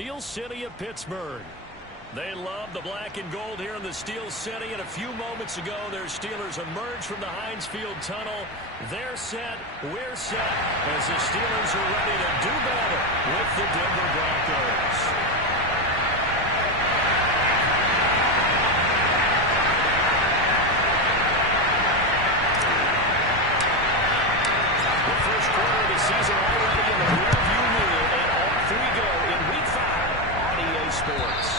Steel City of Pittsburgh. They love the black and gold here in the Steel City. And a few moments ago, their Steelers emerged from the Heinz Field tunnel. They're set. We're set. As the Steelers are ready to do battle with the Denver Broncos. Season already in the rearview mirror, and off we go in Week 5 on EA Sports.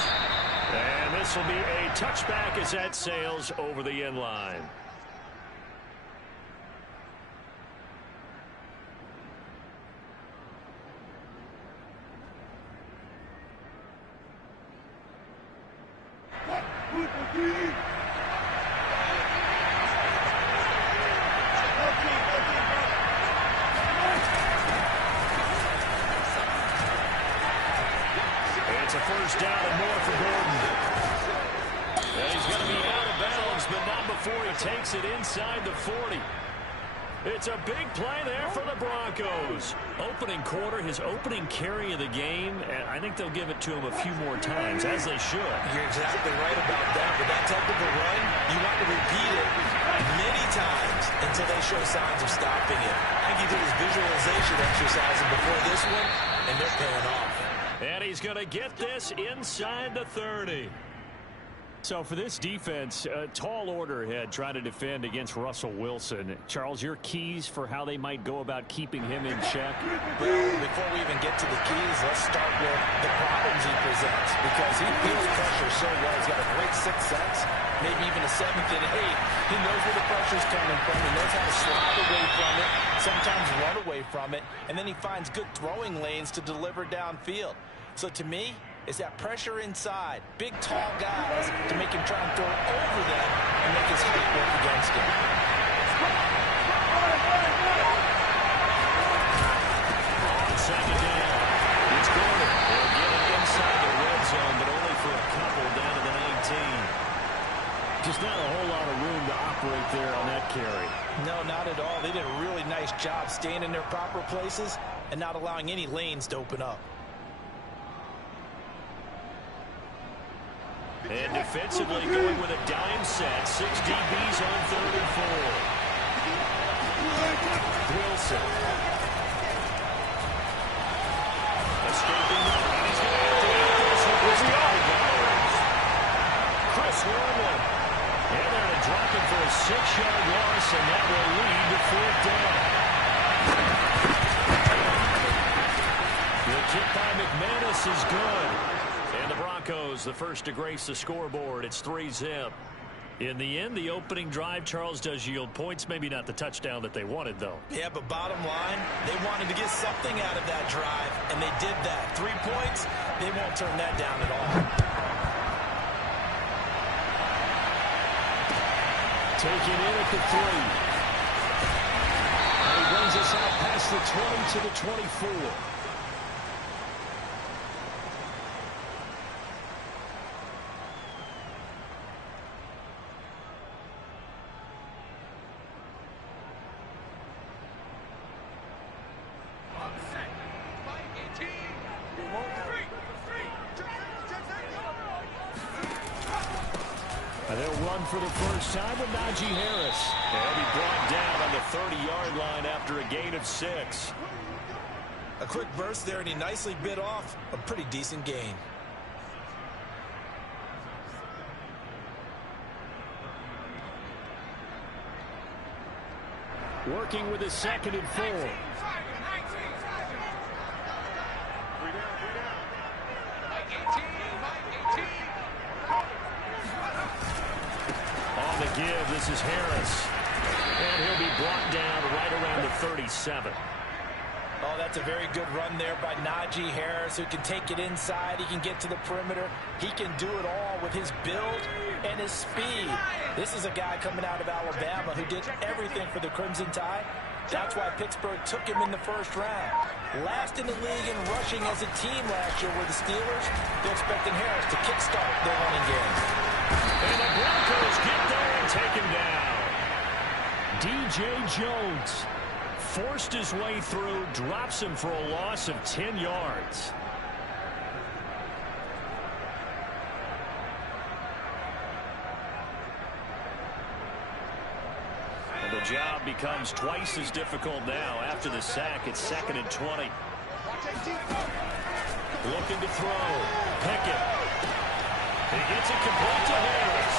And this will be a touchback as that sails over the end line. It's a first down and more for Gordon. And he's going to be out of bounds, but not before he takes it inside the 40. It's a big play there for the Broncos. Opening quarter, his opening carry of the game, and I think they'll give it to him a few more times, as they should. You're exactly right about that. With that type of a run, you want to repeat it many times until they show signs of stopping it. I think he did his visualization exercising before this one, and they're paying off. And he's going to get this inside the 30. So for this defense, a tall order ahead trying to defend against Russell Wilson. Charles, your keys for how they might go about keeping him in check? Well, before we even get to the keys, let's start with the problems he presents, because he feels pressure so well. He's got a great sixth sense, maybe even a seventh and eighth. He knows where the pressure's coming from. He knows how to slide away from it, sometimes run away from it, and then he finds good throwing lanes to deliver downfield. So to me, it's that pressure inside, big, tall guys to make him try and throw over them and make his height work against him. On second down, it's Gordon. They'll get it inside the red zone, but only for a couple down to the 19. Just not a whole lot of room to operate there on that carry. No, not at all. They did a really nice job staying in their proper places and not allowing any lanes to open up. And defensively going with a dime set. 6 DBs on 3rd and 4. Wilson. Escaping. And he's going to have to get this with his guys. Chris Wormley. And they're going to drop him for a 6-yard loss, and that will lead to 4th down. The kick by McManus is good. And the Broncos, the first to grace the scoreboard. It's 3-zip. In the end, the opening drive, Charles, does yield points. Maybe not the touchdown that they wanted, though. Yeah, but bottom line, they wanted to get something out of that drive, and they did that. 3 points, they won't turn that down at all. Taken in at the 3. And he runs us out past the 20 to the 24. They'll run for the first time with Najee Harris. And he'll be brought down on the 30-yard line after a gain of 6. A quick burst there, and he nicely bit off a pretty decent gain. Working with his 2nd and 4. On the give, this is Harris. And he'll be brought down right around the 37. Oh, that's a very good run there by Najee Harris, who can take it inside. He can get to the perimeter. He can do it all with his build and his speed. This is a guy coming out of Alabama who did everything for the Crimson Tide. That's why Pittsburgh took him in the first round. Last in the league in rushing as a team last year were the Steelers. They're expecting Harris to kickstart their running game. And the Broncos get there and take him down. DJ Jones forced his way through, drops him for a loss of 10 yards. The job becomes twice as difficult now. After the sack, it's 2nd and 20. Looking to throw. Pickett. He gets it complete to Harris.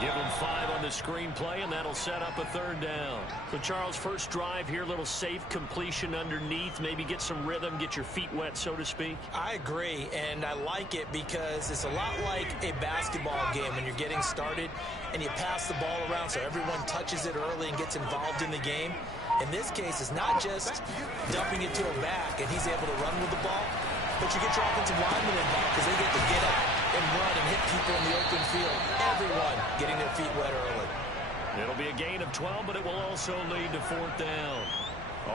Give him 5 on the screenplay, and that'll set up a 3rd down. So, Charles, first drive here, little safe completion underneath. Maybe get some rhythm, get your feet wet, so to speak. I agree, and I like it because it's a lot like a basketball game when you're getting started and you pass the ball around so everyone touches it early and gets involved in the game. In this case, it's not just dumping it to a back and he's able to run with the ball, but you get your offensive linemen involved because they get to get out and run and hit people in the open field. Everyone getting their feet wet early. It'll be a gain of 12, but it will also lead to 4th down.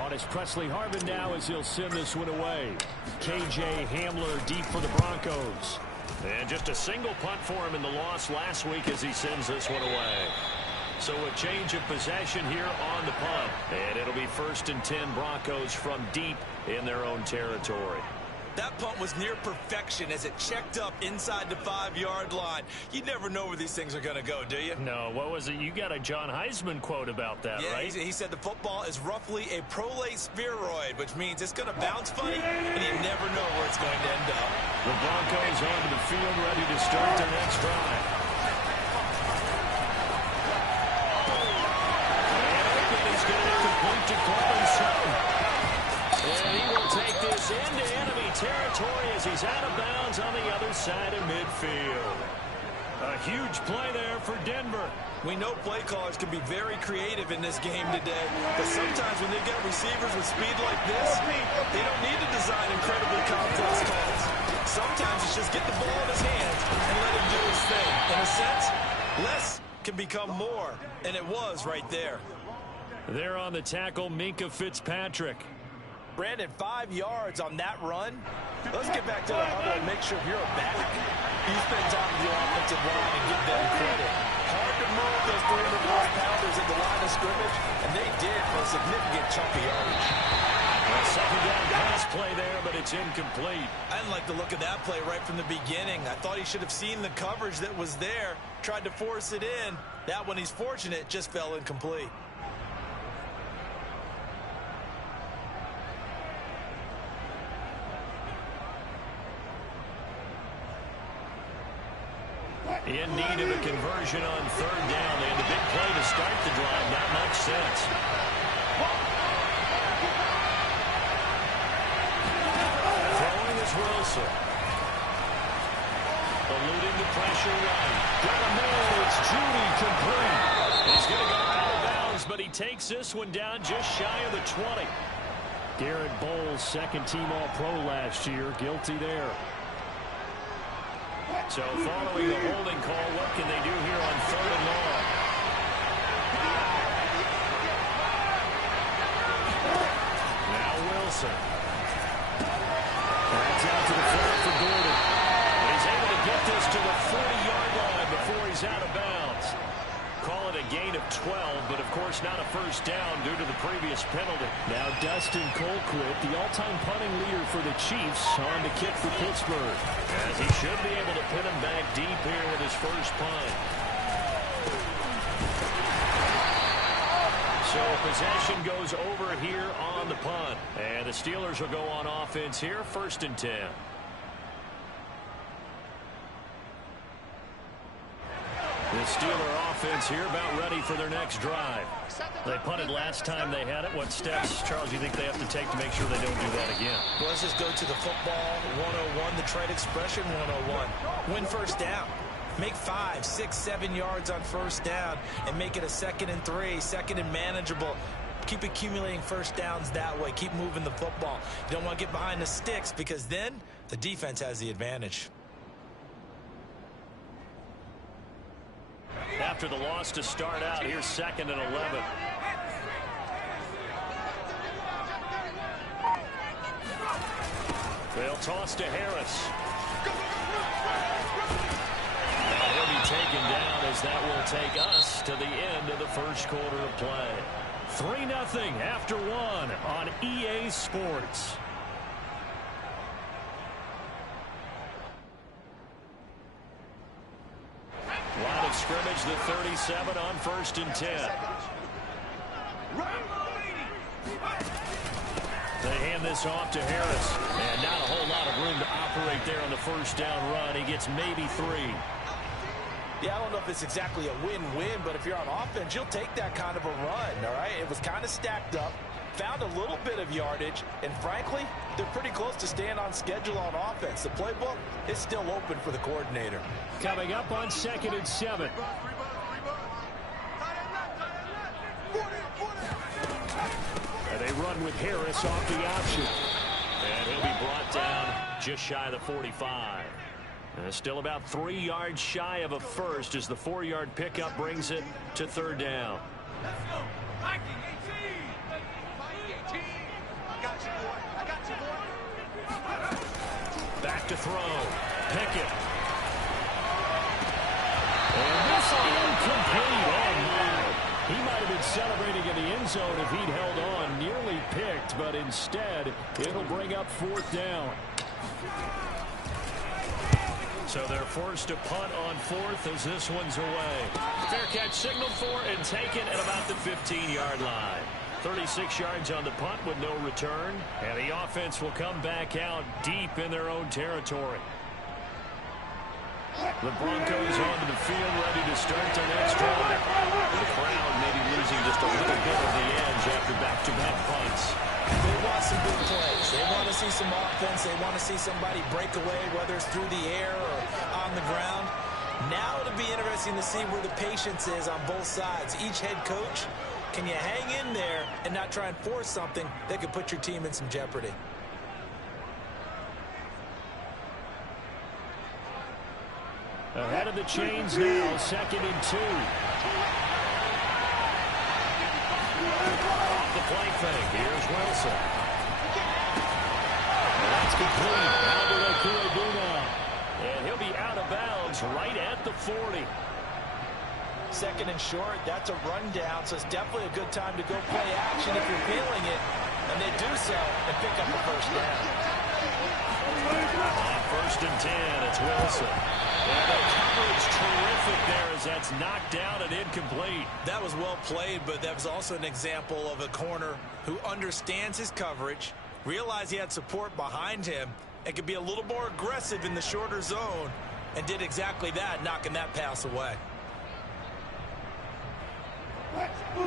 On is Presley Harvin now as he'll send this one away. KJ Hamler deep for the Broncos. And just a single punt for him in the loss last week as he sends this one away. So a change of possession here on the punt. And it'll be 1st and 10 Broncos from deep in their own territory. That punt was near perfection as it checked up inside the 5-yard line. You never know where these things are going to go, do you? No, what was it? You got a John Heisman quote about that, yeah, right? He said the football is roughly a prolate spheroid, which means it's going to bounce funny, and you never know where it's going to end up. The Broncos onto the field, ready to start their next drive. And it's going to complete to Courtland Sutton. And he will take this into enemy territory as he's out of bounds on the other side of midfield. A huge play there for Denver. We know play callers can be very creative in this game today, but sometimes when they get receivers with speed like this, they don't need to design incredibly complex calls. Sometimes it's just get the ball in his hands and let him do his thing. In a sense, less can become more, and it was right there. There on the tackle, Minkah Fitzpatrick. Brandon, 5 yards on that run. Let's get back to the huddle and make sure if you're a back, you spend time with your offensive line and give them credit. Hard to move those 300-plus pounders at the line of scrimmage, and they did for a significant chunk of yardage. A 2nd down pass play there, but it's incomplete. I didn't like the look of that play right from the beginning. I thought he should have seen the coverage that was there, tried to force it in. That one, he's fortunate, just fell incomplete. In need of a conversion on 3rd down. They had a big play to start the drive. Not much sense. Throwing is Wilson. Eluding the pressure right. Got a man. It's Judy complete. He's going to go out of bounds, but he takes this one down just shy of the 20. Garrett Bowles, 2nd team All-Pro last year. Guilty there. So following the holding call, what can they do here on 3rd and long? Now Wilson. That's out to the flat for Gordon. He's able to get this to the 40-yard line before he's out of bounds. Call it a gain of 12, but of course not a 1st down due to the previous penalty. Now Dustin Colquitt, the all-time punting leader for the Chiefs, on to kick for Pittsburgh. As he should be able to put him back deep here with his first punt. So possession goes over here on the punt. And the Steelers will go on offense here, 1st and 10. The Steeler offense here about ready for their next drive. They punted last time they had it. What steps, Charles, do you think they have to take to make sure they don't do that again? Well, let's just go to the football 101, the trade expression 101. Win 1st down. Make 5, 6, 7 yards on 1st down and make it a 2nd and 3, 2nd and manageable. Keep accumulating 1st downs that way. Keep moving the football. You don't want to get behind the sticks because then the defense has the advantage. After the loss to start out, here's 2nd and 11. They'll toss to Harris. And he'll be taken down as that will take us to the end of the 1st quarter of play. 3-0 after 1 on EA Sports. A lot of of scrimmage, the 37 on 1st and 10. They hand this off to Harris. And not a whole lot of room to operate there on the first down run. He gets maybe 3. Yeah, I don't know if it's exactly a win-win, but if you're on offense, you'll take that kind of a run, all right? It was kind of stacked up, found a little bit of yardage, and frankly, they're pretty close to staying on schedule on offense. The playbook is still open for the coordinator. Coming up on 2nd and 7. And they run with Harris off the option. And he'll be brought down just shy of the 45. Still about 3 yards shy of a first as the 4-yard pickup brings it to 3rd down. Let's go. Viking 18. I got you, boy. I got you, boy. Back to throw. Pickett. And this incomplete. Oh, my. He might have been celebrating in the end zone if he'd held on. Nearly picked, but instead, it'll bring up 4th down. So they're forced to punt on 4th as this one's away. Fair catch signaled for and taken at about the 15-yard line. 36 yards on the punt with no return. And the offense will come back out deep in their own territory. The Broncos onto the field, ready to start their next drive. The crowd maybe losing just a little bit of the edge after back-to-back punts. They want some big plays. They want to see some offense. They want to see somebody break away, whether it's through the air or on the ground. Now it'll be interesting to see where the patience is on both sides. Each head coach, can you hang in there and not try and force something that could put your team in some jeopardy? Ahead of the chains now, 2nd and 2. Off the play fake, here's Wilson. And that's complete. Albert Okwuegbunam. And he'll be out of bounds right at the 40. 2nd and short, that's a rundown, so it's definitely a good time to go play action if you're feeling it. And they do so and pick up the first down. On 1st and 10, it's Wilson. And the coverage terrific there as that's knocked down and incomplete. That was well played, but that was also an example of a corner who understands his coverage, realized he had support behind him, and could be a little more aggressive in the shorter zone, and did exactly that, knocking that pass away.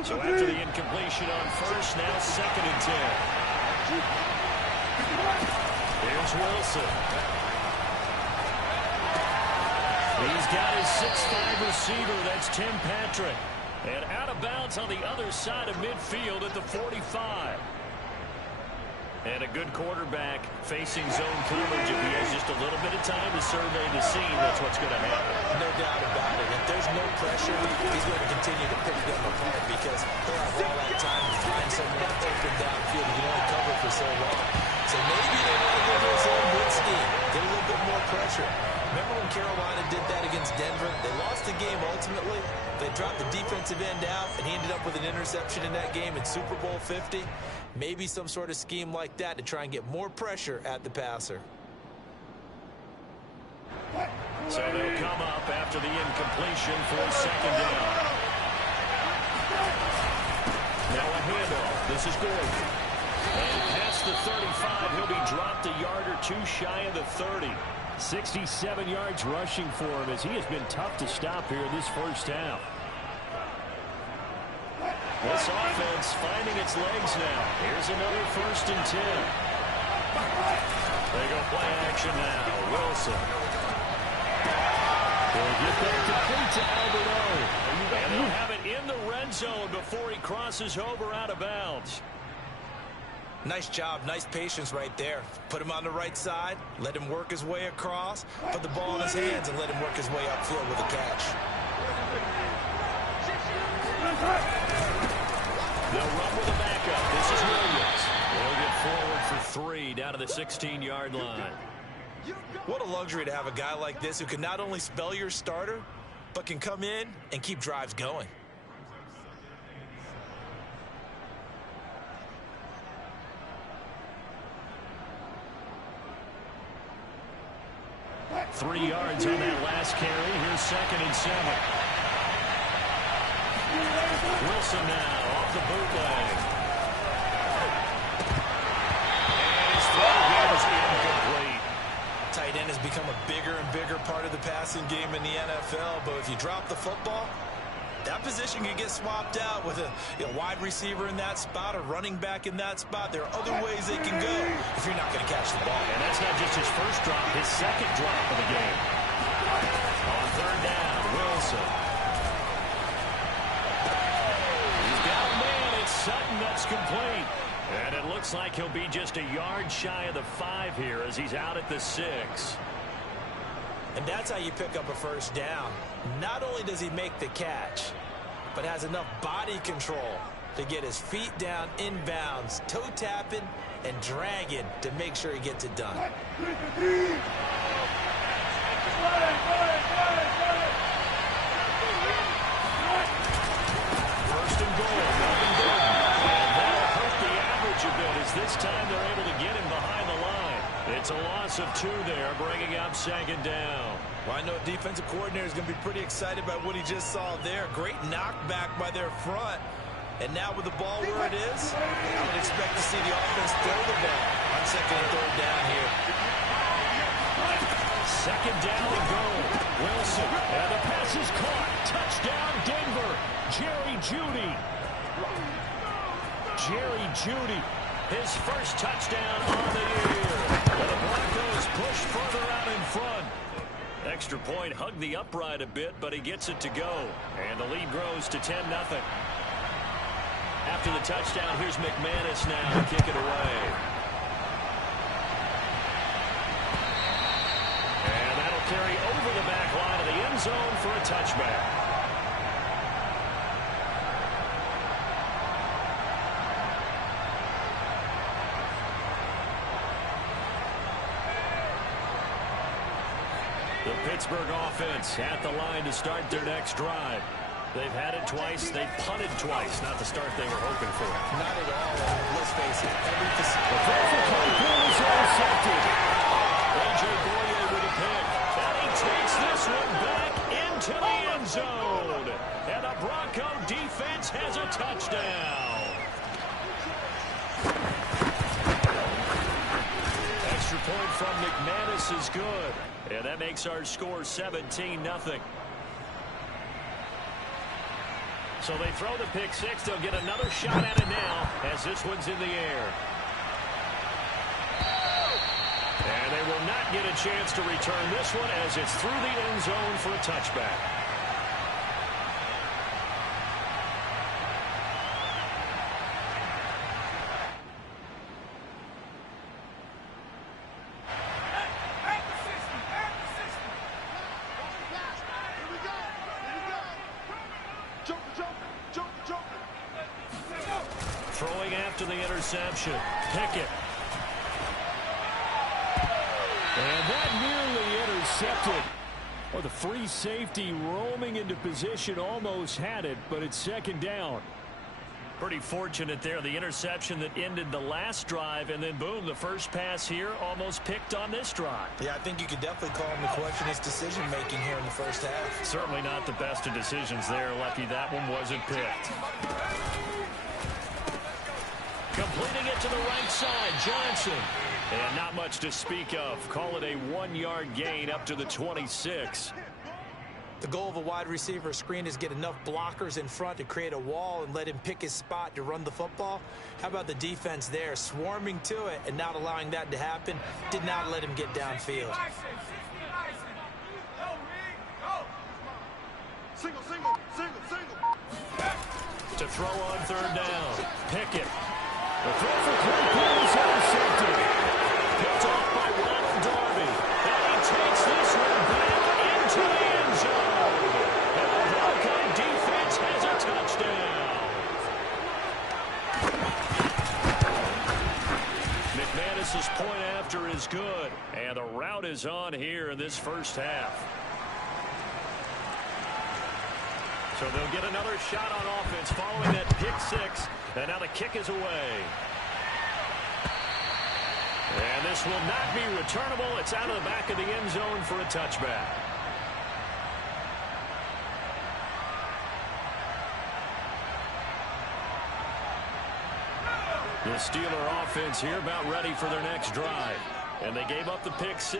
So after the incompletion on 1st, now 2nd and 10. Here's Wilson. He's got his 6'5" receiver, that's Tim Patrick. And out of bounds on the other side of midfield at the 45. And a good quarterback facing zone coverage. If he has just a little bit of time to survey the scene, that's what's going to happen. No doubt about it. If there's no pressure, he's going to continue to pick them apart because he'll have all that time to find someone open downfield. He can only cover for so long. So maybe they want to go to his own blitz scheme, get a little bit more pressure. Remember when Carolina did that against Denver? They lost the game ultimately. They dropped the defensive end out, and he ended up with an interception in that game in Super Bowl 50. Maybe some sort of scheme like that to try and get more pressure at the passer. So they'll come up after the incompletion for 2nd down. Now a handoff. This is Gordon. And past the 35, he'll be dropped a yard or two shy of the 30. 67 yards rushing for him as he has been tough to stop here this first half. This offense finding its legs now. Here's another 1st and 10. They go play action now. Wilson. They'll get that complete to Albert O. And they'll have it in the red zone before he crosses over out of bounds. Nice job, nice patience right there. Put him on the right side, let him work his way across, put the ball in his hands, and let him work his way upfield with a catch. They'll run with a backup. This is Williams. They'll get forward for 3 down to the 16-yard line. What a luxury to have a guy like this who can not only spell your starter, but can come in and keep drives going. Three yards on that last carry. Here's 2nd and 7. Wilson now off the bootleg. And his throw here is incomplete. Tight end has become a bigger and bigger part of the passing game in the NFL, but if you drop the football, that position can get swapped out with a wide receiver in that spot, a running back in that spot. There are other ways they can go if you're not going to catch the ball. And that's not just his first drop, his second drop of the game. On third down, Wilson. He's got a man. It's Sutton that's complete. And it looks like he'll be just a yard shy of the 5 here as he's out at the 6. And that's how you pick up a first down. Not only does he make the catch, but has enough body control to get his feet down inbounds, toe tapping and dragging to make sure he gets it done. First and goal, Melvin Gordon. And that'll hurt the average a bit as this time they're able to get him behind the line. It's a loss of 2 there, bringing up second down. Well, I know a defensive coordinator is going to be pretty excited about what he just saw there. Great knockback by their front. And now with the ball where it is, I would expect to see the offense throw the ball on second and third down here. Second down and goal. Wilson. And the pass is caught. Touchdown, Denver. Jerry Jeudy. Jerry Jeudy. His first touchdown on the year. And the Broncos push further out in front. Extra point hugged the upright a bit, but he gets it to go. And the lead grows to 10-0. After the touchdown, here's McManus now to kick it away. And that'll carry over the back line of the end zone for a touchback. The Pittsburgh offense at the line to start their next drive. They've had it twice. They've punted twice. Not the start they were hoping for. Not at all. Let's face it. The throw for Claypool is intercepted. A.J. Boye with a pick. And he takes this one back into the end zone. And the Bronco defense has a touchdown. Extra point from McManus is good. And that makes our score 17-0. So they throw the pick 6. They'll get another shot at it now as this one's in the air. And they will not get a chance to return this one as it's through the end zone for a touchback. Throwing after the interception. Pickett. And that nearly intercepted. Well, the free safety roaming into position almost had it, but it's second down. Pretty fortunate there. The interception that ended the last drive, and then boom, the first pass here almost picked on this drive. Yeah, I think you could definitely call him to question his decision-making here in the first half. Certainly not the best of decisions there. Lucky that one wasn't picked. Completing it to the right side, Johnson. And not much to speak of. Call it a 1-yard gain up to the 26. The goal of a wide receiver screen is get enough blockers in front to create a wall and let him pick his spot to run the football. How about the defense there, swarming to it and not allowing that to happen? Did not let him get downfield. Single, single, single, single. To throw on third down. Pickett. The throw for Claypool is intercepted. Picked off by Ronald Darby. And he takes this one back into the end zone. And the Bronco defense has a touchdown. McManus's point after is good. And the route is on here in this first half. So they'll get another shot on offense following that pick 6. And now the kick is away. And this will not be returnable. It's out of the back of the end zone for a touchback. The Steeler offense here about ready for their next drive. And they gave up the pick 6,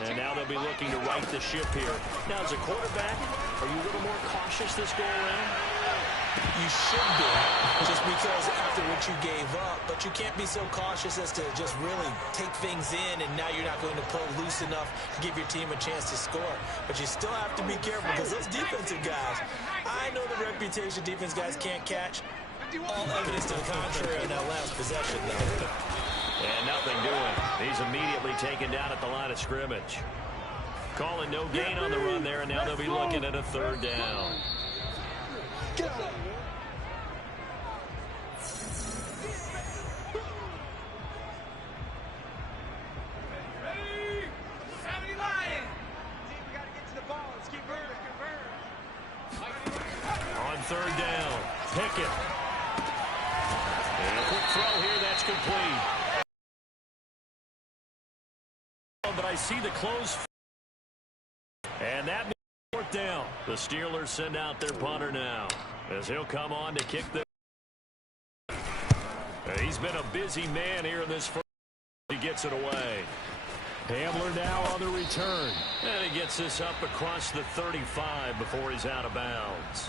and now they'll be looking to right the ship here. Now, as a quarterback, are you a little more cautious this go-around? You should be, just because after what you gave up, but you can't be so cautious as to just really take things in, and now you're not going to pull loose enough to give your team a chance to score. But you still have to be careful, because those defensive guys, I know the reputation defense guys can't catch. All evidence to the contrary on that last possession, though. And nothing doing. He's immediately taken down at the line of scrimmage. Calling no gain on the run there, and now they'll be looking at a 3rd down. On 3rd down, Pickett. And a quick throw here, that's complete. But I see the close. And that means 4th down. The Steelers send out their punter now, as he'll come on to kick the. He's been a busy man here in this first. He gets it away. Hamler now on the return. And he gets this up across the 35 before he's out of bounds.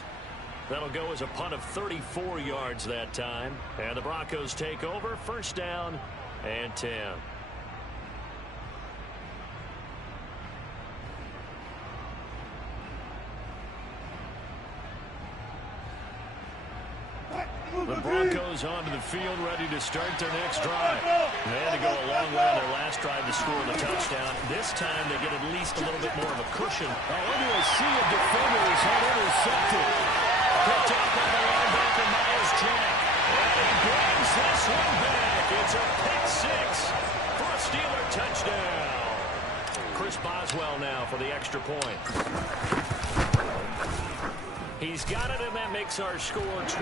That'll go as a punt of 34 yards that time. And the Broncos take over. 1st down and 10. The Broncos onto the field, ready to start their next drive. They had to go a long way on their last drive to score the touchdown. This time they get at least a little bit more of a cushion. Into a sea of defenders had intercepted. Picked up by the linebacker, Miles Jack. And he brings this one back. It's a pick 6 for a Steeler touchdown. Chris Boswell now for the extra point. He's got it, and that makes our score 24-7.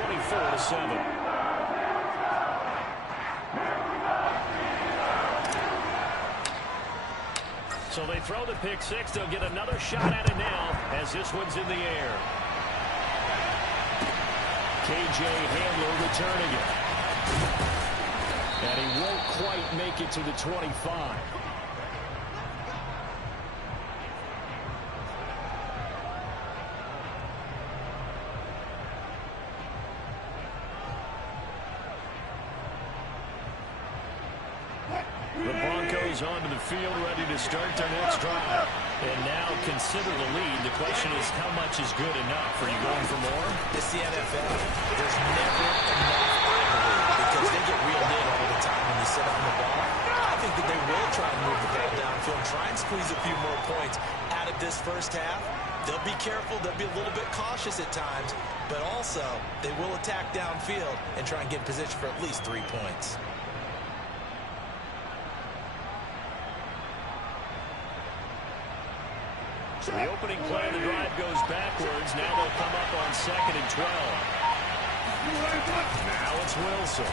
So they throw the pick 6. They'll get another shot at it now as this one's in the air. K.J. Hamler returning it. And he won't quite make it to the 25. The Broncos onto the field, ready to start their next drive. And now consider the lead. The question is, how much is good enough? Are you going for more? It's the NFL. There's never enough, I believe, because they get reeled in all the time when you sit on the ball. I think that they will try and move the ball downfield, try and squeeze a few more points out of this first half. They'll be careful. They'll be a little bit cautious at times, but also they will attack downfield and try and get in position for at least 3 points. So the opening play of the drive goes backwards. Now they'll come up on 2nd and 12. Now it's Wilson.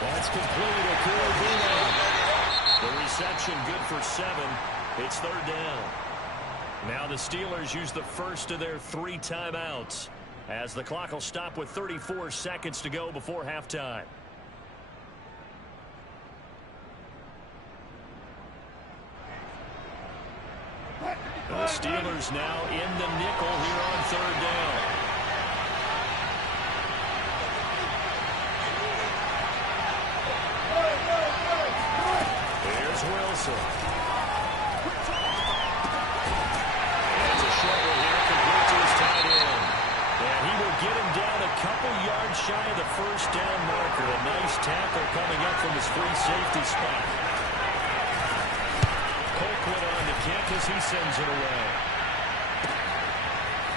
That's complete. The reception good for 7. It's 3rd down. Now the Steelers use the first of their 3 timeouts as the clock will stop with 34 seconds to go before halftime. The Steelers now in the nickel here on 3rd down. Here's Wilson. That's a short one here, complete to his tight end. And he will get him down a couple yards shy of the 1st down marker. A nice tackle coming up from his free safety spot. Colquitt on to kick as he sends it away.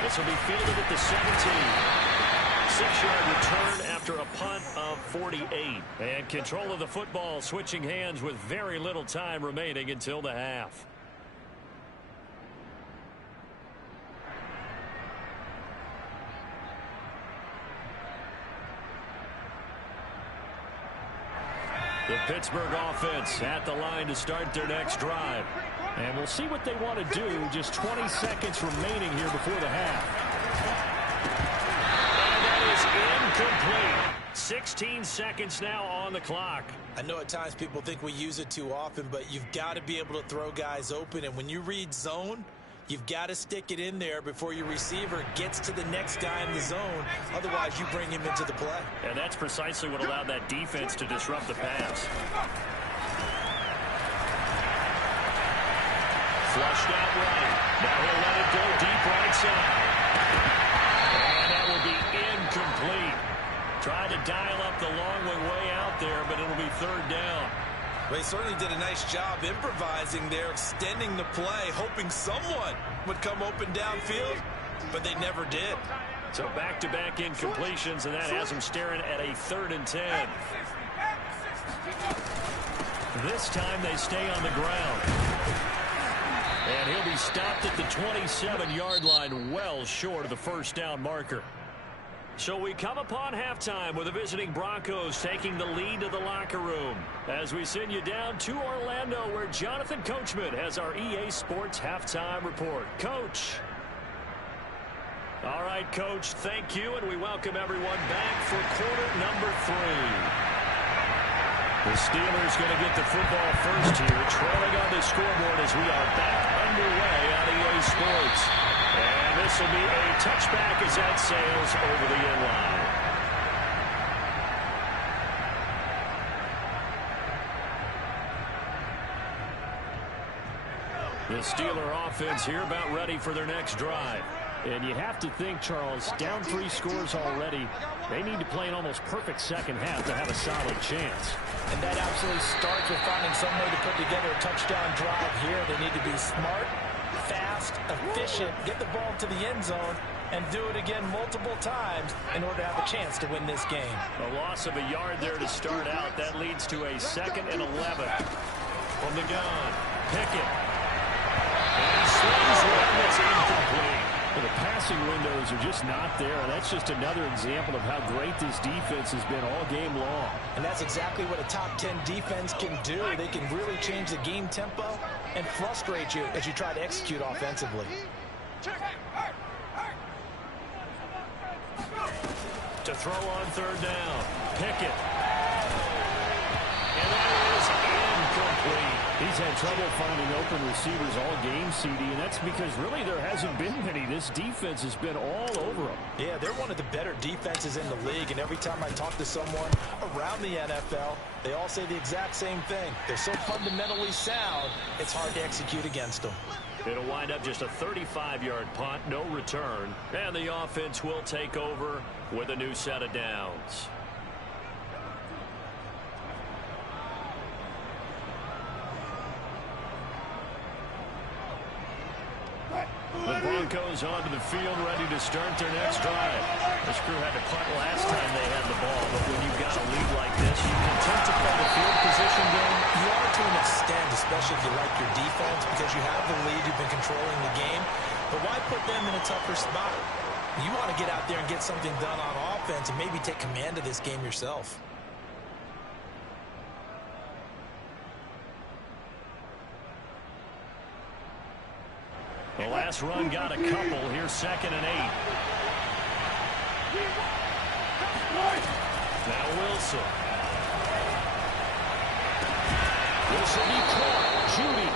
This will be fielded at the 17. 6-yard return after a punt of 48. And control of the football switching hands with very little time remaining until the half. The Pittsburgh offense at the line to start their next drive. And we'll see what they want to do. Just 20 seconds remaining here before the half. And that is incomplete. 16 seconds now on the clock. I know at times people think we use it too often, but you've got to be able to throw guys open. And when you read zone, you've got to stick it in there before your receiver gets to the next guy in the zone. Otherwise, you bring him into the play. And that's precisely what allowed that defense to disrupt the pass. Flushed out right. Now he'll let it go deep right side. And that will be incomplete. Tried to dial up the long way out there, but it'll be third down. They certainly did a nice job improvising there, extending the play, hoping someone would come open downfield, but they never did. So back-to-back incompletions, and that has them staring at a 3rd and 10. This time they stay on the ground. And he'll be stopped at the 27-yard line, well short of the first down marker. So we come upon halftime with the visiting Broncos taking the lead to the locker room as we send you down to Orlando, where Jonathan Coachman has our EA Sports halftime report. Coach. All right, Coach, thank you, and we welcome everyone back for quarter number 3. The Steelers going to get the football first here, trailing on the scoreboard as we are back underway on EA Sports. And this will be a touchback as that sails over the end line. The Steeler offense here about ready for their next drive. And you have to think, Charles, down 3 scores already. They need to play an almost perfect second half to have a solid chance. And that absolutely starts with finding some way to put together a touchdown drive here. They need to be smart, fast, efficient, get the ball to the end zone, and do it again multiple times in order to have a chance to win this game. A loss of a yard there to start out. That leads to a 2nd and 11. From the gun, Pickett. And he swings one that's incomplete. Well, the passing windows are just not there. That's just another example of how great this defense has been all game long. And that's exactly what a top 10 defense can do. They can really change the game tempo and frustrate you as you try to execute offensively. To throw on 3rd down, Pickett. And that is incomplete. He's had trouble finding open receivers all game, CD, and that's because really there hasn't been many. This defense has been all over them. Yeah, they're one of the better defenses in the league, and every time I talk to someone around the NFL, they all say the exact same thing. They're so fundamentally sound, it's hard to execute against them. It'll wind up just a 35-yard punt, no return, and the offense will take over with a new set of downs. The Broncos onto the field, ready to start their next drive. This crew had to punt last time they had the ball, but when you've got a lead like this, you content to play the field position game? You are to an extent, especially if you like your defense, because you have the lead, you've been controlling the game. But why put them in a tougher spot? You want to get out there and get something done on offense and maybe take command of this game yourself. The last run got a couple. Here's 2nd and 8. Now Wilson. Wilson be caught. Judy.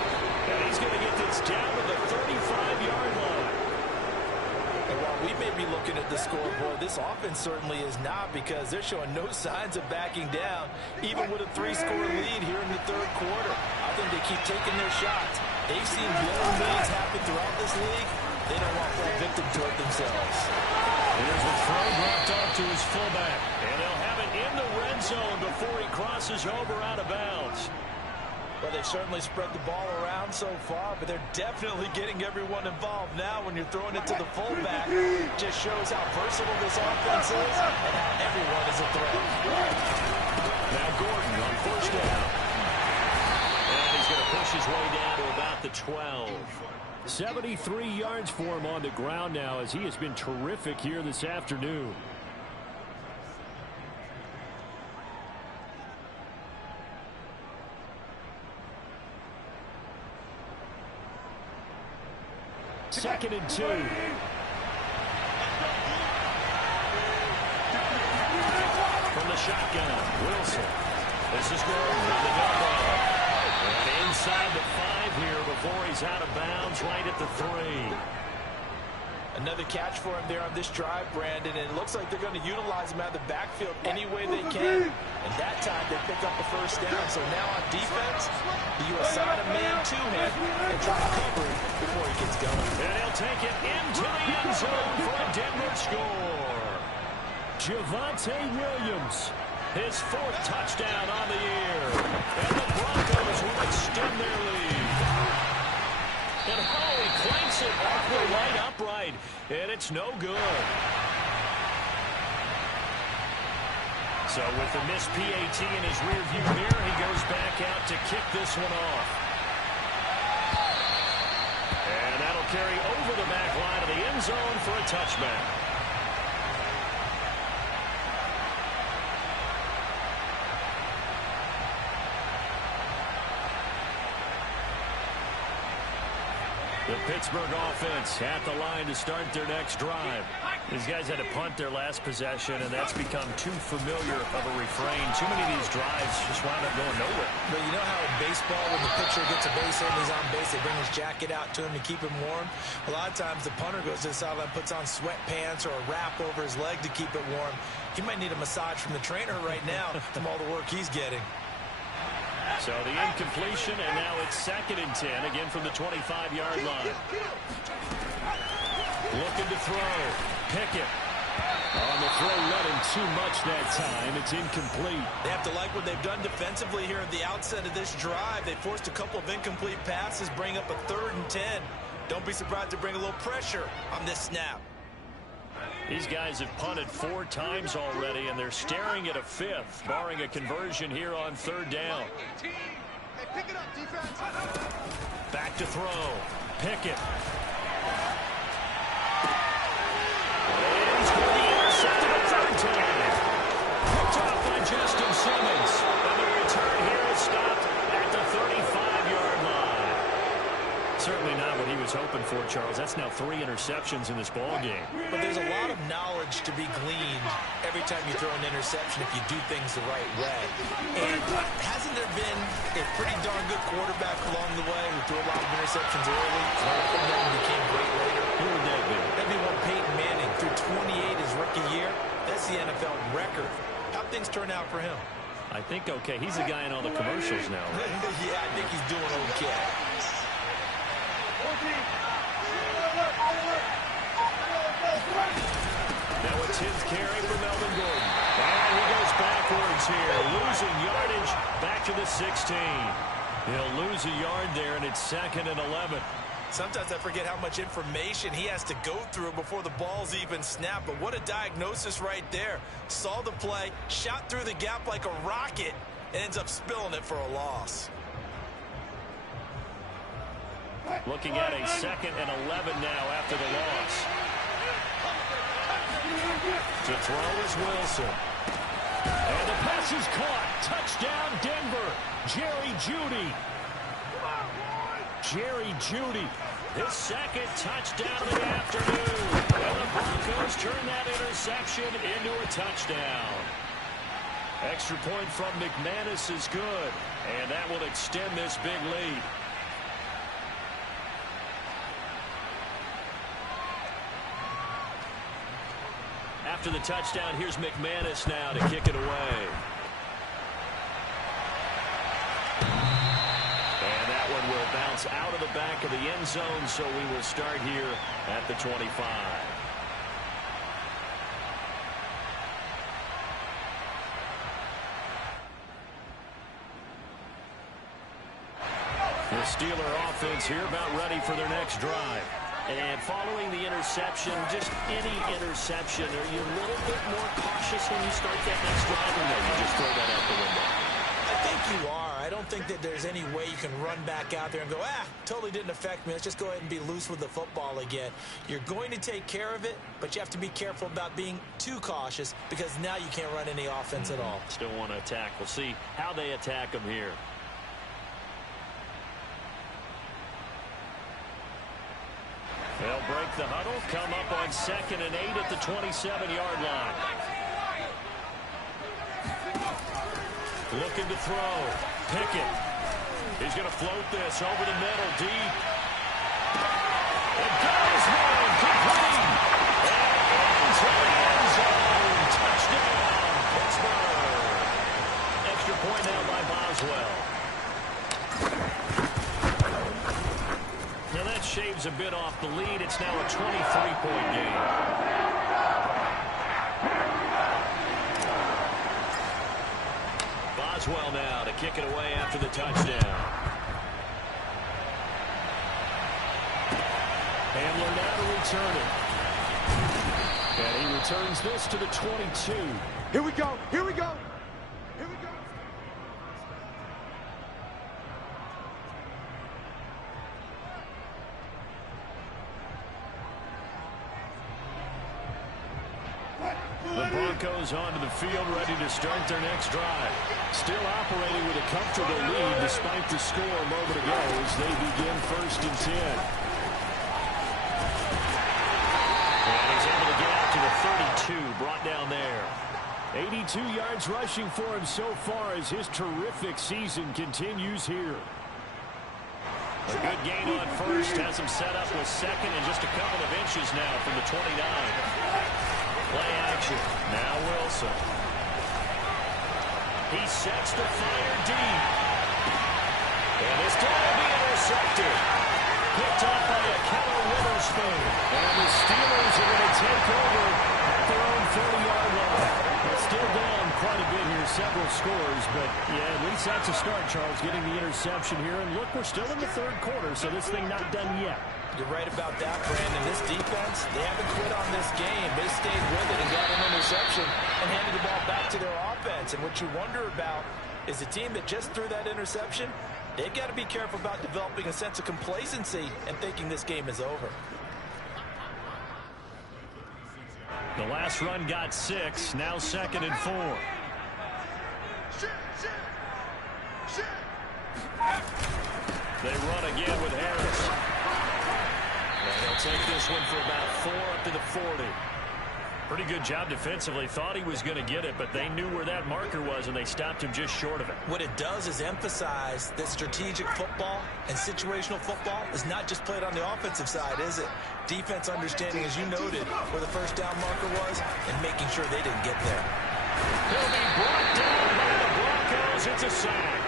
And he's going to get this down to the 35-yard line. And while we may be looking at the scoreboard, this offense certainly is not, because they're showing no signs of backing down, even with a 3-score lead here in the 3rd quarter. I think they keep taking their shots. They've seen blown leads happen throughout this league. They don't want to fall victim to it themselves. Here's a throw dropped off to his fullback. And they'll have it in the red zone before he crosses over out of bounds. Well, they've certainly spread the ball around so far, but they're definitely getting everyone involved now when you're throwing it to the fullback. Just shows how versatile this offense is and how everyone is a threat. Now Gordon on 1st down. And he's going to push his way down to about the 12. 73 yards for him on the ground now, as he has been terrific here this afternoon. Second and 2. From the shotgun. Wilson. This is Gordon on the double. And inside the 5 here before he's out of bounds, right at the 3. Another catch for him there on this drive, Brandon, and it looks like they're going to utilize him out of the backfield any way they can. And that time they pick up the first down. So now on defense, you assign a man to him and try to cover him before he gets going. And he'll take it into the end zone for a Denver score. Javonte Williams, his 4th touchdown on the year. And the Broncos will extend their lead. And he clanks it off the right upright, and it's no good. So with the missed PAT in his rearview mirror, he goes back out to kick this one off. And that'll carry over the back line of the end zone for a touchback. The Pittsburgh offense at the line to start their next drive. These guys had to punt their last possession, and that's become too familiar of a refrain. Too many of these drives just wound up going nowhere. But you know how in baseball, when the pitcher gets a base hit and he's on base, they bring his jacket out to him to keep him warm? A lot of times the punter goes to the sideline, puts on sweatpants or a wrap over his leg to keep it warm. He might need a massage from the trainer right now from all the work he's getting. So the incompletion, and now it's 2nd and 10, again from the 25-yard line. Looking to throw. Pickett. On the throw, let him too much that time. It's incomplete. They have to like what they've done defensively here at the outset of this drive. They forced a couple of incomplete passes, bring up a 3rd and 10. Don't be surprised to bring a little pressure on this snap. These guys have punted 4 times already, and they're staring at a 5th, barring a conversion here on 3rd down. Hey, pick it up, defense. Back to throw. Pickett. He's going to be intercepted a 3rd time. Picked off by Justin Simmons. And the return here is stopped at the 35-yard line. Certainly not what he was hoping for, Charles. That's now 3 interceptions in this ball game. But there's a lot of knowledge to be gleaned every time you throw an interception if you do things the right way. And hasn't there been a pretty darn good quarterback along the way who threw a lot of interceptions early, and then became great later? Who would that be? That'd be one Peyton Manning threw 28 his rookie year. That's the NFL record. How'd things turn out for him? I think okay. He's the guy in all the commercials now, right? Yeah, I think he's doing okay. Now a 10th carry for Melvin Gordon. And he goes backwards here, losing yardage back to the 16. He'll lose a yard there, and it's 2nd and 11. Sometimes I forget how much information he has to go through before the ball's even snapped. But what a diagnosis right there. Saw the play, shot through the gap like a rocket, and ends up spilling it for a loss. Looking at a 2nd and 11 now after the loss. To throw is Wilson. And the pass is caught. Touchdown, Denver. Jerry Jeudy. Jerry Jeudy. His 2nd touchdown of the afternoon. And the Broncos turn that interception into a touchdown. Extra point from McManus is good. And that will extend this big lead. After the touchdown, here's McManus now to kick it away. And that one will bounce out of the back of the end zone, so we will start here at the 25. The Steeler offense here about ready for their next drive. And following the interception, just any interception, are you a little bit more cautious when you start that next drive, or no, you just throw that out the window? I think you are. I don't think that there's any way you can run back out there and go, totally didn't affect me. Let's just go ahead and be loose with the football again. You're going to take care of it, but you have to be careful about being too cautious because now you can't run any offense at all. Still want to attack. We'll see how they attack them here. They'll break the huddle, come up on 2nd and 8 at the 27-yard line. Looking to throw. Pickett. He's going to float this over the middle, deep. It goes one, complete. And into the end zone. Touchdown, Pittsburgh. Extra point now by Boswell. Now that shaves a bit off the lead. It's now a 23-point game. Boswell now to kick it away after the touchdown. Hamler now to return it. And he returns this to the 22. Here we go. Here we go. Here we go. The Broncos onto the field, ready to start their next drive. Still operating with a comfortable lead despite the score a moment ago as they begin 1st and 10. And he's able to get out to the 32, brought down there. 82 yards rushing for him so far as his terrific season continues here. A good gain on first, has him set up with second and just a couple of inches now from the 29. Play action. Now Wilson. He sets the fire deep. And this time will be intercepted. Picked off by a Keller Witherspoon. And the Steelers are going to take over at their own 40-yard line. They're still down quite a bit here, several scores. But, yeah, at least that's a start, Charles, getting the interception here. And look, we're still in the 3rd quarter, so this thing not done yet. You're right about that, Brandon. This defense, they haven't quit on this game. They stayed with it and got an interception and handed the ball back to their offense. And what you wonder about is a team that just threw that interception, they've got to be careful about developing a sense of complacency and thinking this game is over. The last run got 6, now 2nd and 4. They run again with Harris. And they'll take this one for about 4 up to the 40. Pretty good job defensively. Thought he was going to get it, but they knew where that marker was, and they stopped him just short of it. What it does is emphasize that strategic football and situational football is not just played on the offensive side, is it? Defense understanding, as you noted, where the first down marker was and making sure they didn't get there. He'll be brought down by the Broncos. It's a sack.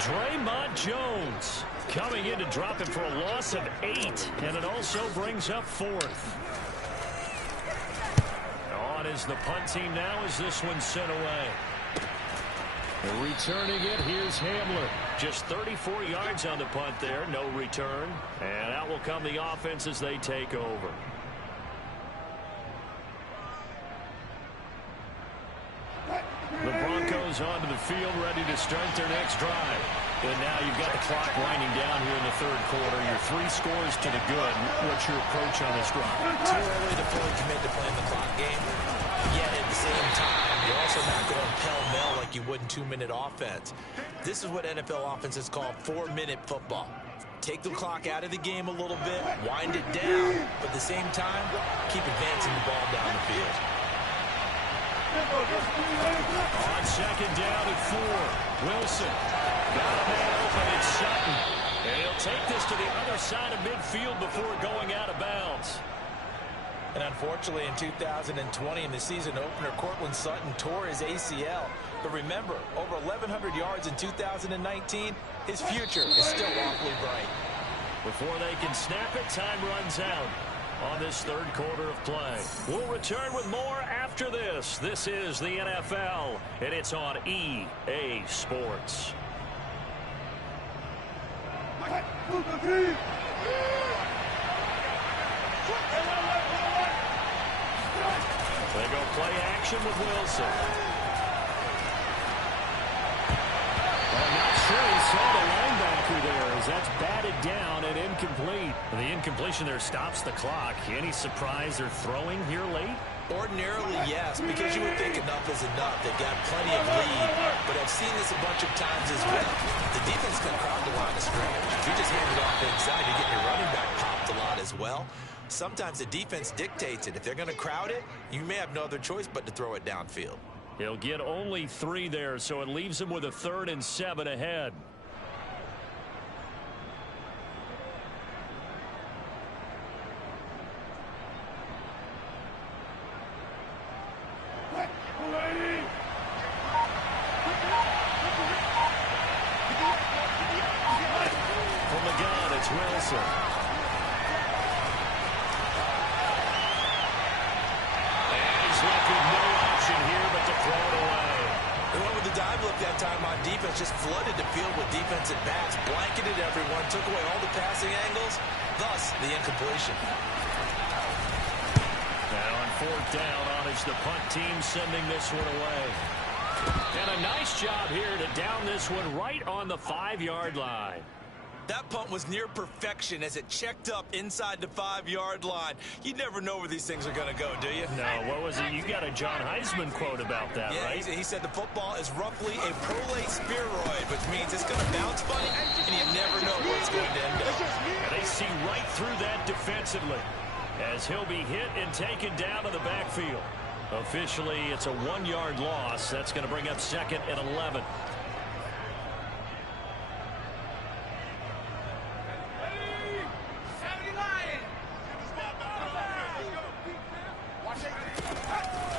Draymond Jones coming in to drop it for a loss of 8, and it also brings up 4th. On is the punt team now as this one's sent away. Returning it, here's Hamler. Just 34 yards on the punt there, no return. And out will come the offense as they take over. The Broncos onto the field, ready to start their next drive. And now you've got the clock winding down here in the 3rd quarter. Your 3 scores to the good. What's your approach on this drive? Too early to fully commit to playing the clock game. Yet at the same time, you're also not going pell-mell like you would in 2-minute offense. This is what NFL offenses call 4-minute football. Take the clock out of the game a little bit, wind it down, but at the same time, keep advancing the ball down the field. On 2nd down at 4, Wilson. Got a man open, it's Sutton. And he'll take this to the other side of midfield before going out of bounds. And unfortunately, in 2020, in the season opener, Courtland Sutton tore his ACL. But remember, over 1,100 yards in 2019, his future is still awfully bright. Before they can snap it, time runs out on this 3rd quarter of play. We'll return with more after this. This is the NFL, and it's on EA Sports. They go play action with Wilson. I'm not sure he saw the linebacker there as that's batted down and incomplete. The incompletion there stops the clock. Any surprise they're throwing here late? Ordinarily, yes, because you would think enough is enough. They've got plenty of lead, but I've seen this a bunch of times as well. The defense can crowd the line of scrimmage. If you just hand it off inside, you're getting your running back popped a lot as well. Sometimes the defense dictates it. If they're going to crowd it, you may have no other choice but to throw it downfield. He'll get only 3 there, so it leaves him with a 3rd and 7 ahead. From the gun, it's Wilson. Throw it away. They went with the dive look that time on defense, just flooded the field with defensive backs, blanketed everyone, took away all the passing angles, thus the incompletion. Now on 4th down, it's the punt team sending this one away. And a nice job here to down this one right on the 5-yard line. That punt was near perfection as it checked up inside the 5-yard line. You never know where these things are going to go, do you? No, what was it? You got a John Heisman quote about that, yeah, right? He said the football is roughly a prolate spheroid, which means it's going to bounce funny, and you never know where it's going to end up. And they see right through that defensively as he'll be hit and taken down to the backfield. Officially, it's a 1-yard loss. That's going to bring up 2nd and 11.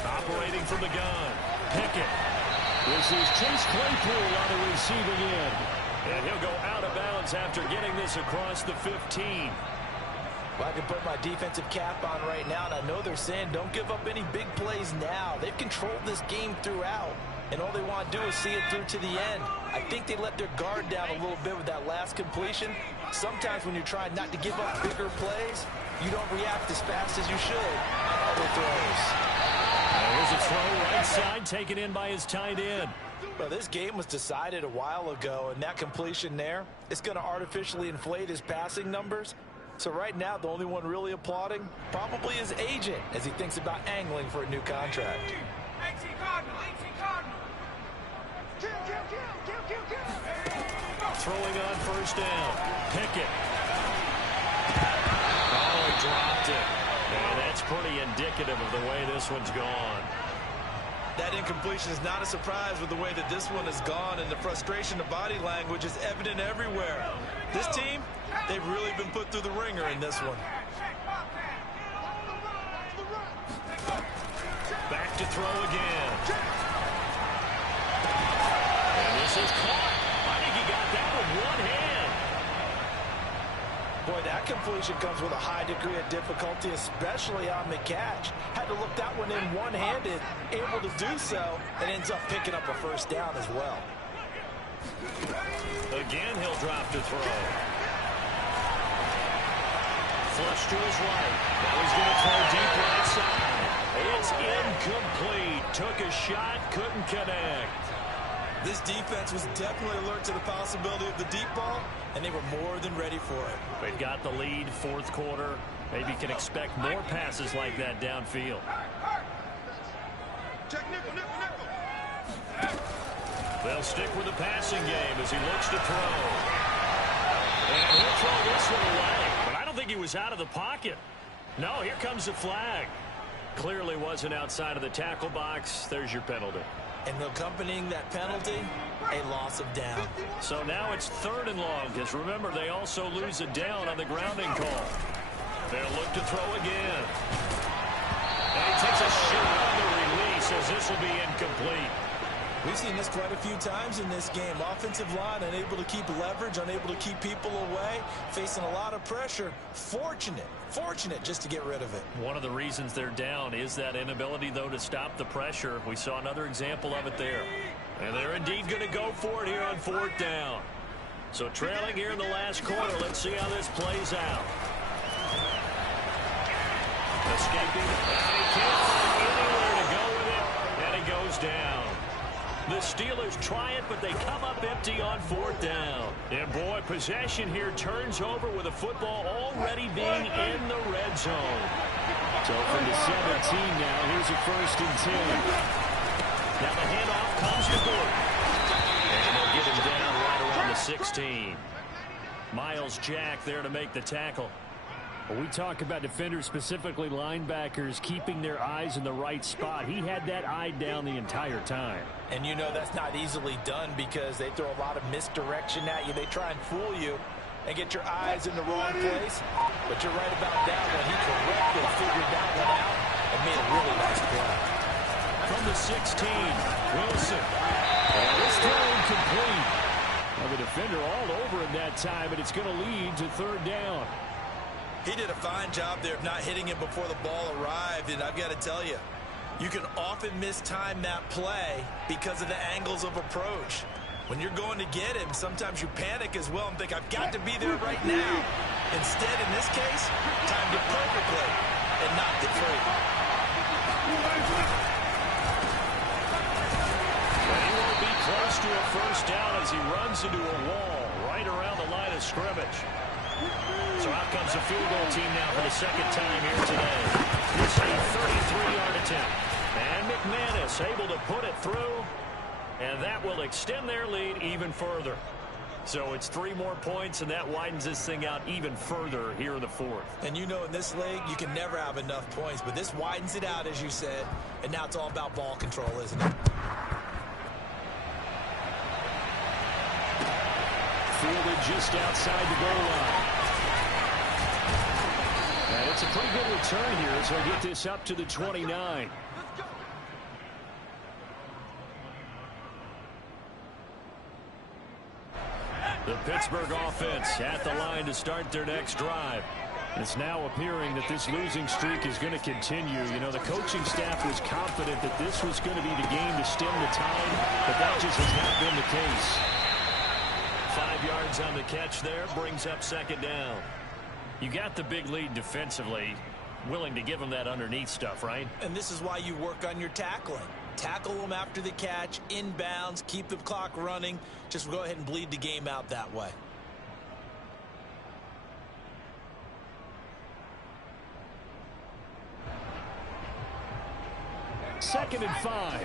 Operating from the gun. Pickett. This is Chase Claypool on the receiving end. And he'll go out of bounds after getting this across the 15. Well, I can put my defensive cap on right now, and I know they're saying don't give up any big plays now. They've controlled this game throughout, and all they want to do is see it through to the end. I think they let their guard down a little bit with that last completion. Sometimes when you're trying not to give up bigger plays, you don't react as fast as you should on other throws. There's a throw right side taken in by his tight end. Well, this game was decided a while ago, and that completion there is going to artificially inflate his passing numbers. So right now, the only one really applauding probably his agent as he thinks about angling for a new contract. 18 Cardinal, 18 Cardinal. Throwing on 1st down. Pickett. Oh, he dropped it. And that's pretty indicative of the way this one's gone. That incompletion is not a surprise with the way that this one has gone, and the frustration of body language is evident everywhere. This team, they've really been put through the ringer in this one. Back to throw again. And this is caught. I think he got that with one hand. Boy, that completion comes with a high degree of difficulty, especially on the catch. Had to look that one in one-handed, able to do so, and ends up picking up a 1st down as well. Again, he'll drop to throw. Flush to his right. Now he's going to throw deep right side. It's incomplete. Took a shot, couldn't connect. This defense was definitely alert to the possibility of the deep ball, and they were more than ready for it. They've got the lead, 4th quarter. Maybe can expect more passes like that downfield. Check nickel, nickel, nickel. They'll stick with the passing game as he looks to throw. And he'll throw this one away. But I don't think he was out of the pocket. No, here comes the flag. Clearly wasn't outside of the tackle box. There's your penalty. And accompanying that penalty, a loss of down. So now it's 3rd and long, because remember, they also lose a down on the grounding call. They'll look to throw again. And he takes a shot on the release as this will be incomplete. We've seen this quite a few times in this game. Offensive line unable to keep leverage, unable to keep people away, facing a lot of pressure. Fortunate just to get rid of it. One of the reasons they're down is that inability, though, to stop the pressure. We saw another example of it there. And they're indeed going to go for it here on 4th down. So trailing here in the last quarter. Let's see how this plays out. Escaping. And he can't find anywhere to go with it. And he goes down. The Steelers try it, but they come up empty on 4th down. And boy, possession here turns over with the football already being in the red zone. So from the 17 now, here's a 1st and 10. Now the handoff comes to Gordon. And they'll get him down right around the 16. Miles Jack there to make the tackle. Well, we talk about defenders, specifically linebackers, keeping their eyes in the right spot. He had that eye down the entire time. And you know that's not easily done because they throw a lot of misdirection at you. They try and fool you and get your eyes in the wrong place. But you're right about that one. He correctly figured that one out and made a really nice play. From the 16, Wilson. And this throw incomplete. Well, the defender all over him that time, and it's going to lead to third down. He did a fine job there of not hitting him before the ball arrived, and I've got to tell you, you can often mistime that play because of the angles of approach. When you're going to get him, sometimes you panic as well and think, I've got to be there right now. Instead, in this case, timed it perfectly and knocked it free. But he won't be close to a first down as he runs into a wall right around the line of scrimmage. So out comes the field goal team now for the second time here today. This is a 33-yard attempt. And McManus able to put it through. And that will extend their lead even further. So it's 3 more points, and that widens this thing out even further here in the fourth. And you know in this league, you can never have enough points. But this widens it out, as you said. And now it's all about ball control, isn't it? Fielded just outside the goal line. And it's a pretty good return here as they'll get this up to the 29. The Pittsburgh offense at the line to start their next drive. It's now appearing that this losing streak is going to continue. You know, the coaching staff was confident that this was going to be the game to stem the tide, but that just has not been the case. 5 yards on the catch there, brings up second down. You got the big lead defensively, willing to give them that underneath stuff, right? And this is why you work on your tackling. Tackle them after the catch, inbounds, keep the clock running. Just go ahead and bleed the game out that way. Second and 5.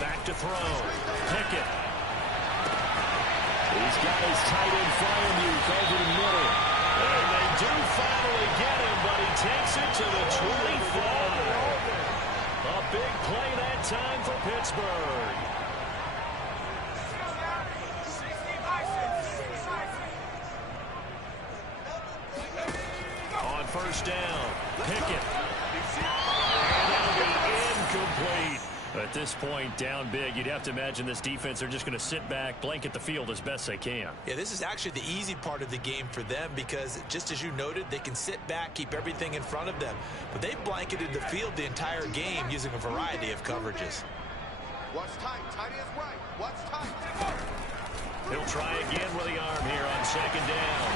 Back to throw. Pickett. He's got his tight end Freiermuth over the middle. And they do finally get him, but he takes it to the 25. A big play that time for Pittsburgh. On first down, Pickett. And that'll be incomplete. At this point, down big, you'd have to imagine this defense, they're just going to sit back, blanket the field as best they can. Yeah, this is actually the easy part of the game for them because, just as you noted, they can sit back, keep everything in front of them. But they've blanketed the field the entire game using a variety of coverages. What's tight? Tight is right. What's tight? He'll try again with the arm here on second down.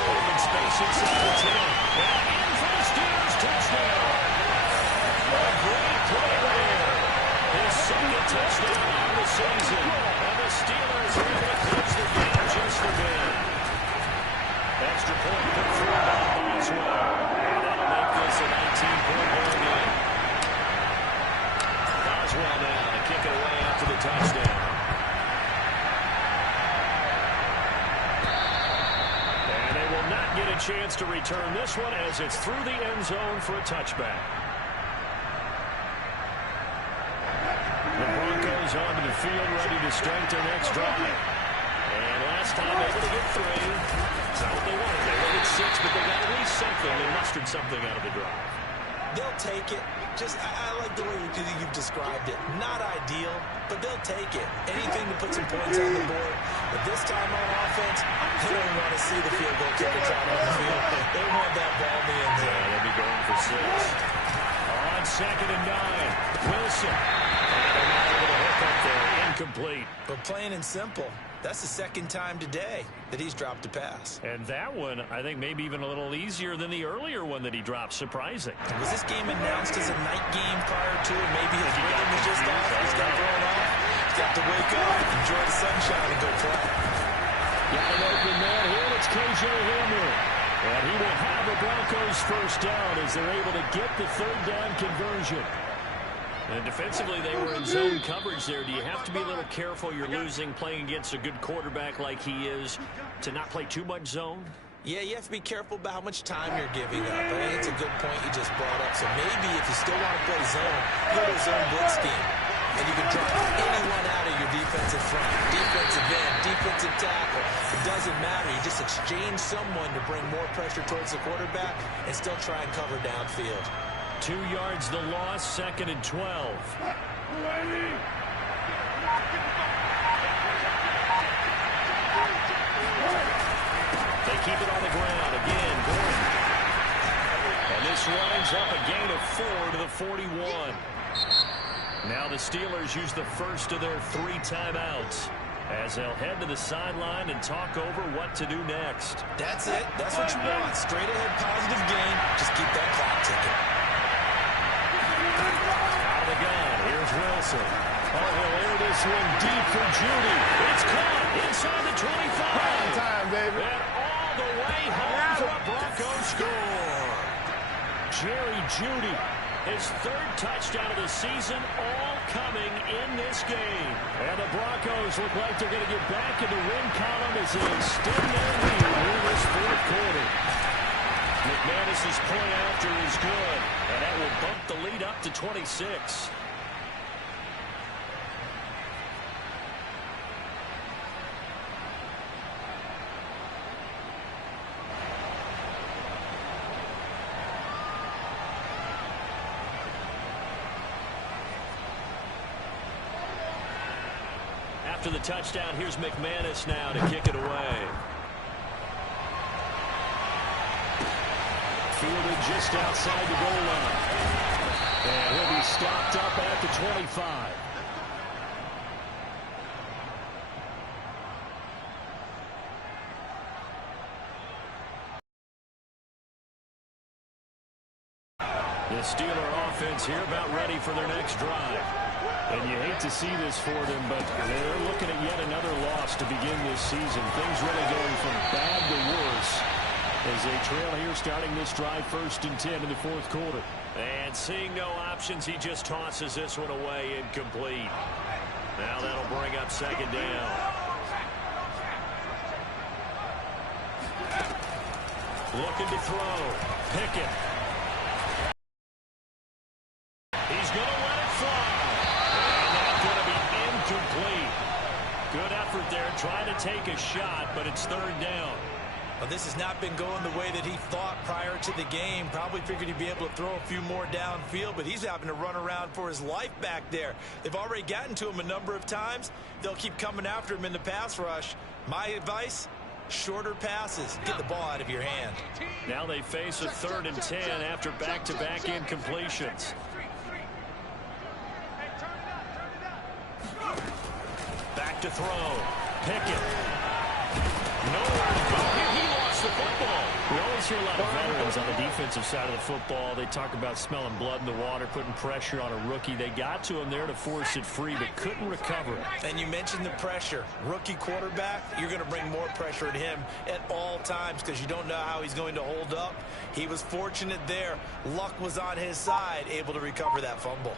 Open space inside the 10. And in for the Steelers, touchdown. A great play there. His second touchdown of the season. And the Steelers are able to close the game just a bit. Extra point put forward by Boswell. And that'll make this a 19-point ball game. Boswell now to kick it away after the touchdown. And they will not get a chance to return this one as it's through the end zone for a touchback. The Broncos onto the field, ready to start their next drive. And last time able to get 3. It's not what they wanted. They wanted 6, but they got at least something. They mustered something out of the drive. They'll take it. I like the way you've described it. Not ideal, but they'll take it. Anything to put some points on the board. But this time on offense, they don't want to see the field goal kickers out on the field. They want that ball in the end zone. Yeah, they'll be going for 6. On second and 9, Wilson. And they're not able to hook up there. Incomplete. But plain and simple, that's the second time today that he's dropped a pass. And that one, I think, maybe even a little easier than the earlier one that he dropped. Surprising. Was this game announced as a night game prior to it? Maybe his rhythm is just off. He's got thrown off. He's got to wake up, enjoy the sunshine, and go play. Got an open man here. It's KJ Hamler. And he will have the Broncos first down as they're able to get the third down conversion. And defensively, they were in zone coverage there. Do you have to be a little careful? You're losing, playing against a good quarterback like he is, to not play too much zone? Yeah, you have to be careful about how much time you're giving up. I think it's a good point you just brought up. So maybe if you still want to play zone, go to zone blitz scheme. And you can drop anyone out of your defensive front, defensive end, defensive tackle. It doesn't matter. You just exchange someone to bring more pressure towards the quarterback and still try and cover downfield. 2 yards the loss, 2nd and 12. They keep it on the ground. Again, Gordon. And this winds up a gain of 4 to the 41. Now the Steelers use the first of their 3 timeouts as they'll head to the sideline and talk over what to do next. That's it. That's what you want. Straight ahead positive gain. Just keep that clock ticking. Out of the gun. Here's Wilson. Oh, he'll air this one deep for Judy. It's caught inside the 25. Time, baby. And all the way home for a Broncos score. Jerry Judy, his 3rd touchdown of the season, all coming in this game. And the Broncos look like they're going to get back in the win column as they extend their lead in this 4th quarter. McManus's point after is good, and that will bump the lead up to 26. After the touchdown, here's McManus now to kick it away. Fielded just outside the goal line. And he'll be stopped up at the 25. The Steeler offense here about ready for their next drive. And you hate to see this for them, but they're looking at yet another loss to begin this season. Things really going from bad to worse as they trail here starting this drive 1st and 10 in the 4th quarter. And seeing no options, he just tosses this one away incomplete. Now that'll bring up 2nd down. Looking to throw. Pickett. He's going to let it fly. And that's going to be incomplete. Good effort there, trying to take a shot, but it's 3rd down. Well, this has not been going the way that he thought prior to the game. Probably figured he'd be able to throw a few more downfield, but he's having to run around for his life back there. They've already gotten to him a number of times. They'll keep coming after him in the pass rush. My advice, shorter passes. Get the ball out of your hand. Now they face a 3rd and 10 after back-to-back incompletions. Back to throw. Pickett. Nowhere to go. He lost the football. We always hear a lot of veterans on the defensive side of the football. They talk about smelling blood in the water, putting pressure on a rookie. They got to him there to force it free, but couldn't recover. And you mentioned the pressure. Rookie quarterback, you're going to bring more pressure at him at all times because you don't know how he's going to hold up. He was fortunate there. Luck was on his side, able to recover that fumble.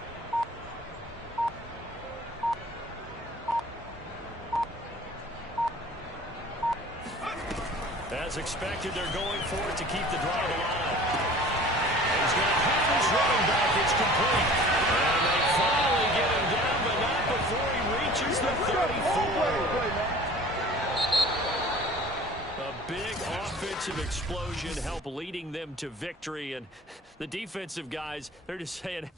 As expected, they're going for it to keep the drive alive. He's going to have his running back. It's complete. And they finally get him down, but not before he reaches the 34. A big offensive explosion helped leading them to victory. And the defensive guys, they're just saying,